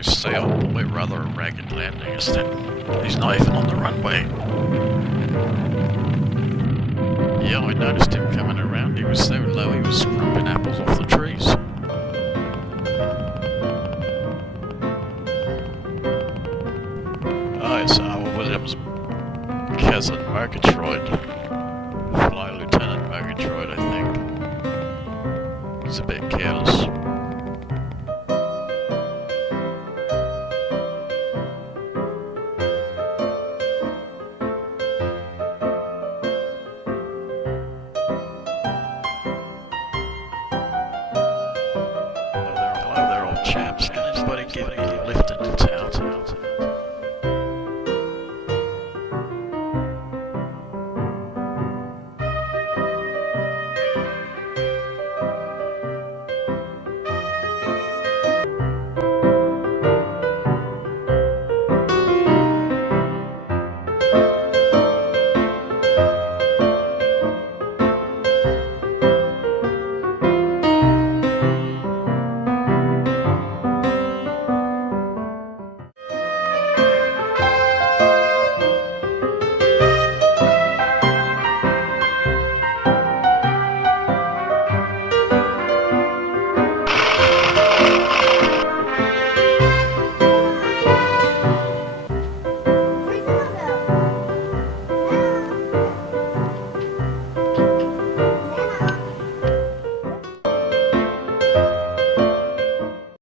I say, we're rather a ragged landing, isn't it? He's not even on the runway. Yeah, I noticed him coming around. He was so low, he was scrumping apples off the trees. Oh, it's William's cousin, Mergatroyd. Fly Lieutenant Mergatroyd, I think. He's a bit careless. Hello there, old chaps. Can anybody give me